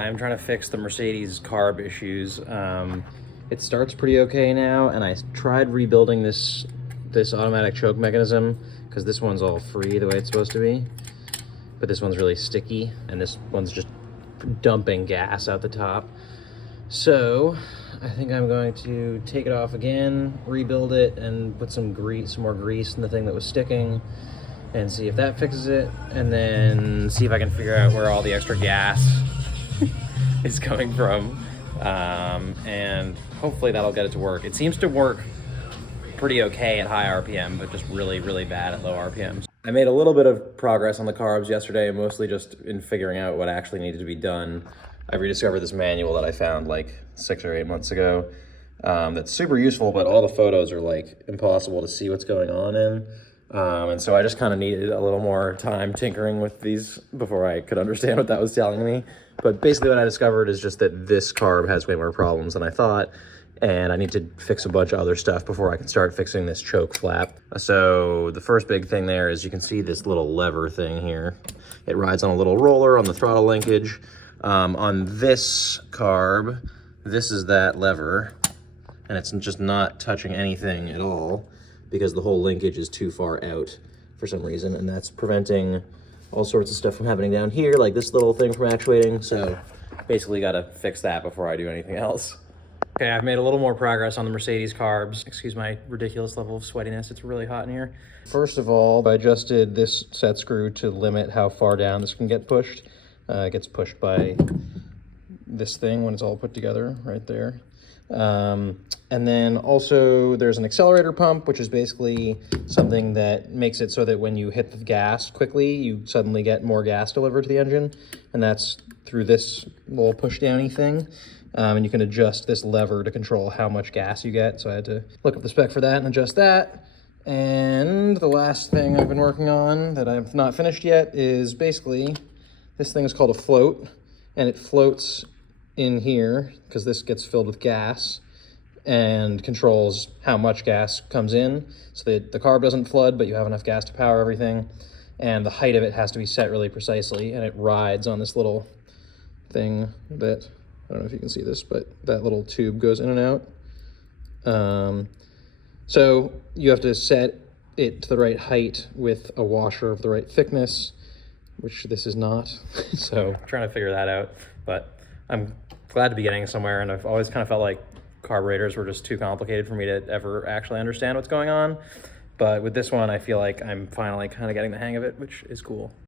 I'm trying to fix the Mercedes carb issues. It starts pretty okay now, and I tried rebuilding this automatic choke mechanism because this one's all free the way it's supposed to be, but this one's really sticky, and this one's just dumping gas out the top. So I think I'm going to take it off again, rebuild it, and put some more grease in the thing that was sticking, and see if that fixes it, and then see if I can figure out where all the extra gas is coming from, and hopefully that'll get it to work. It seems to work pretty okay at high RPM, but just really, really bad at low RPMs. I made a little bit of progress on the carbs yesterday, mostly just in figuring out what actually needed to be done. I rediscovered this manual that I found like 6 or 8 months ago. That's super useful, but all the photos are like impossible to see what's going on in. And so I just kind of needed a little more time tinkering with these before I could understand what that was telling me. But basically what I discovered is just that this carb has way more problems than I thought, and I need to fix a bunch of other stuff before I can start fixing this choke flap. So the first big thing there is you can see this little lever thing here. It rides on a little roller on the throttle linkage. On this carb, this is that lever, and it's just not touching anything at all because the whole linkage is too far out for some reason, and that's preventing all sorts of stuff from happening down here, like this little thing from actuating. So basically got to fix that before I do anything else. Okay, I've made a little more progress on the Mercedes carbs. Excuse my ridiculous level of sweatiness. It's really hot in here. First of all, I adjusted this set screw to limit how far down this can get pushed. It gets pushed by this thing when it's all put together right there. And then also there's an accelerator pump, which is basically something that makes it so that when you hit the gas quickly, you suddenly get more gas delivered to the engine. And that's through this little push downy thing. And you can adjust this lever to control how much gas you get. So I had to look up the spec for that and adjust that. And the last thing I've been working on that I've not finished yet is basically this thing is called a float, and it floats in here because this gets filled with gas and controls how much gas comes in so that the carb doesn't flood, but you have enough gas to power everything. And the height of it has to be set really precisely, and it rides on this little thing that, I don't know if you can see this, but that little tube goes in and out. So you have to set it to the right height with a washer of the right thickness, which this is not. So I'm trying to figure that out, but I'm glad to be getting somewhere, and I've always kind of felt like carburetors were just too complicated for me to ever actually understand what's going on. But with this one, I feel like I'm finally kind of getting the hang of it, which is cool.